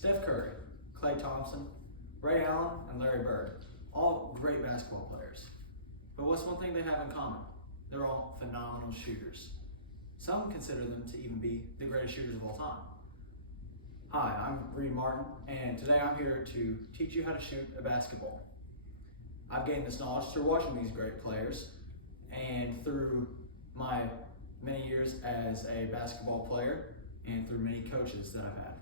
Steph Curry, Klay Thompson, Ray Allen, and Larry Bird, all great basketball players. But what's one thing they have in common? They're all phenomenal shooters. Some consider them to even be the greatest shooters of all time. Hi, I'm Reed Martin, and today I'm here to teach you how to shoot a basketball. I've gained this knowledge through watching these great players and through my many years as a basketball player and through many coaches that I've had.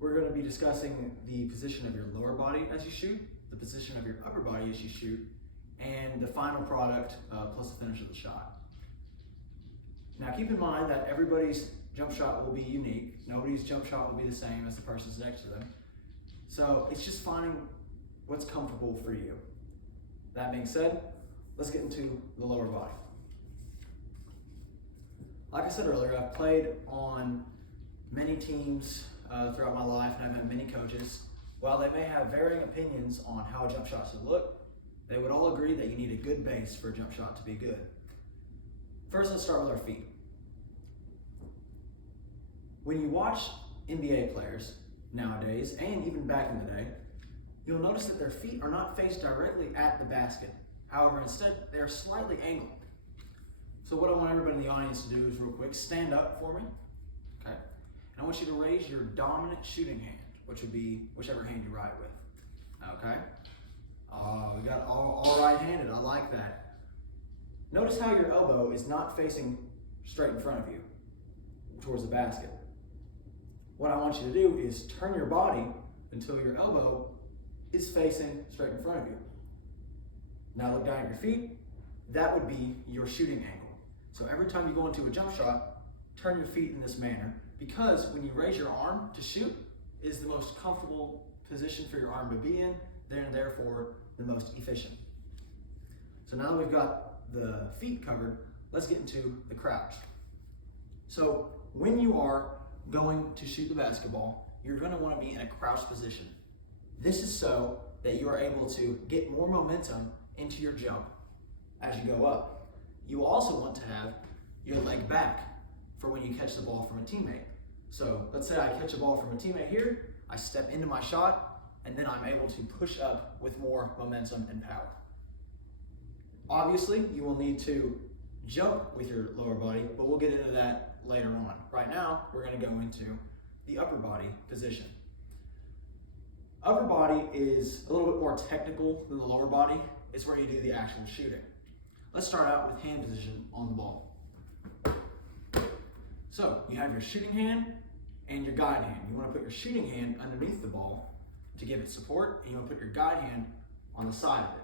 We're going to be discussing the position of your lower body as you shoot, the position of your upper body as you shoot, and the final product plus the finish of the shot. Now keep in mind that everybody's jump shot will be unique. Nobody's jump shot will be the same as the person's next to them. So it's just finding what's comfortable for you. That being said, let's get into the lower body. Like I said earlier, I've played on many teams throughout my life, and I've had many coaches. While they may have varying opinions on how a jump shot should look, they would all agree that you need a good base for a jump shot to be good. First, let's start with our feet. When you watch NBA players nowadays, and even back in the day, you'll notice that their feet are not faced directly at the basket. However, instead, they're slightly angled. So what I want everybody in the audience to do is real quick, stand up for me, okay? And I want you to raise your dominant shooting hand, which would be whichever hand you write with, okay? We got all right-handed, I like that. Notice how your elbow is not facing straight in front of you towards the basket. What I want you to do is turn your body until your elbow is facing straight in front of you. Now look down at your feet. That would be your shooting angle. So every time you go into a jump shot, turn your feet in this manner, because when you raise your arm to shoot, it is the most comfortable position for your arm to be in, and therefore the most efficient. So now that we've got the feet covered, let's get into the crouch. So when you are going to shoot the basketball, you're going to want to be in a crouched position. This is so that you are able to get more momentum into your jump as you go up. You also want to have your leg back for when you catch the ball from a teammate. So let's say I catch a ball from a teammate here, I step into my shot, and then I'm able to push up with more momentum and power. Obviously, you will need to jump with your lower body, but we'll get into that later on. Right now, we're going to go into the upper body position. Upper body is a little bit more technical than the lower body. It's where you do the actual shooting. Let's start out with hand position on the ball. So you have your shooting hand and your guide hand. You want to put your shooting hand underneath the ball to give it support, and you want to put your guide hand on the side of it.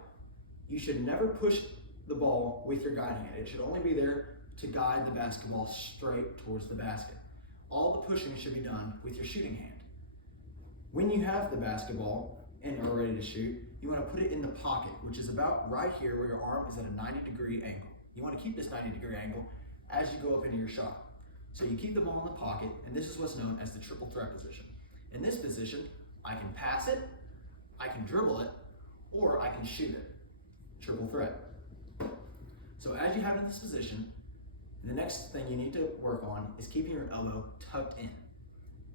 You should never push the ball with your guide hand. It should only be there to guide the basketball straight towards the basket. All the pushing should be done with your shooting hand. When you have the basketball and are ready to shoot, you want to put it in the pocket, which is about right here where your arm is at a 90-degree angle. You want to keep this 90-degree angle as you go up into your shot. So you keep the ball in the pocket, and this is what's known as the triple threat position. In this position, I can pass it, I can dribble it, or I can shoot it. Triple threat. So as you have it in this position, the next thing you need to work on is keeping your elbow tucked in.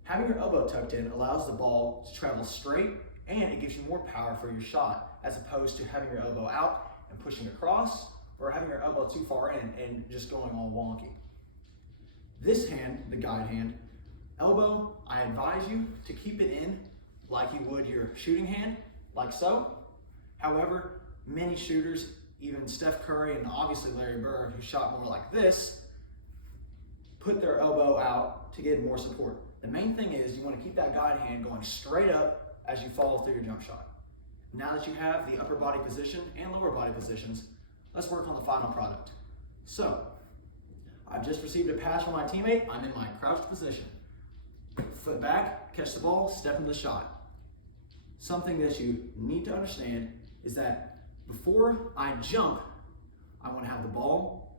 Having your elbow tucked in allows the ball to travel straight, and it gives you more power for your shot, as opposed to having your elbow out and pushing across, or having your elbow too far in and just going all wonky. This hand, the guide hand, elbow, I advise you to keep it in like you would your shooting hand, like so. However, many shooters, even Steph Curry and obviously Larry Bird, who shot more like this, put their elbow out to get more support. The main thing is you want to keep that guide hand going straight up as you follow through your jump shot. Now that you have the upper body position and lower body positions, let's work on the final product. So, I've just received a pass from my teammate. I'm in my crouched position. Foot back, catch the ball, step into the shot. Something that you need to understand is that before I jump, I want to have the ball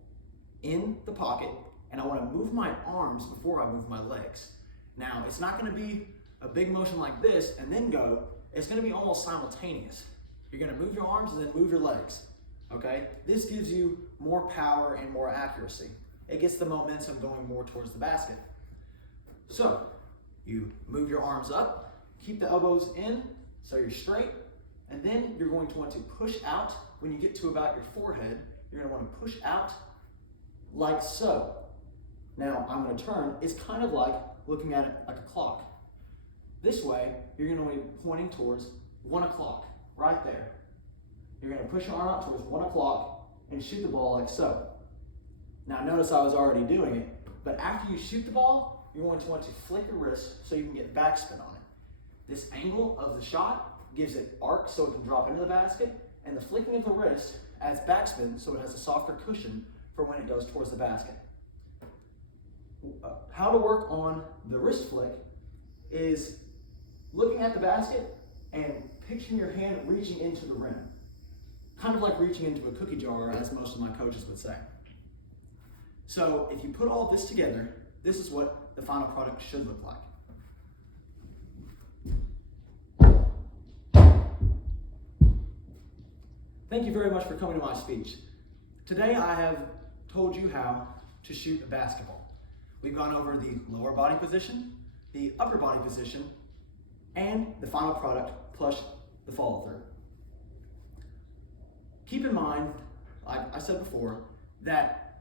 in the pocket, and I want to move my arms before I move my legs. Now, it's not going to be a big motion like this and then go. It's going to be almost simultaneous. You're going to move your arms and then move your legs, okay? This gives you more power and more accuracy. It gets the momentum going more towards the basket. So, You move your arms up, keep the elbows in so you're straight, and then you're going to want to push out. When you get to about your forehead, you're going to want to push out like so. Now I'm going to turn. It's kind of like looking at it like a clock. This way, you're going to be pointing towards 1 o'clock, right there. You're going to push your arm out towards 1 o'clock and shoot the ball like so. Now notice I was already doing it, but after you shoot the ball, you're going to want to flick your wrist so you can get backspin on it. This angle of the shot gives it arc so it can drop into the basket, and the flicking of the wrist adds backspin so it has a softer cushion for when it goes towards the basket. How to work on the wrist flick is looking at the basket and picturing your hand reaching into the rim. Kind of like reaching into a cookie jar, as most of my coaches would say. So if you put all this together, this is what the final product should look like. Thank you very much for coming to my speech. Today I have told you how to shoot a basketball. We've gone over the lower body position, the upper body position, and the final product plus the follow through. Keep in mind, like I said before, that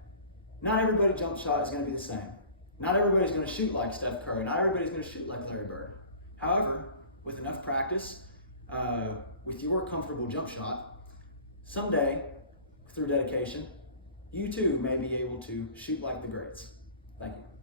not everybody's jump shot is going to be the same. Not everybody's going to shoot like Steph Curry. Not everybody's going to shoot like Larry Bird. However, with enough practice, with your comfortable jump shot, someday, through dedication, you too may be able to shoot like the greats. Thank you.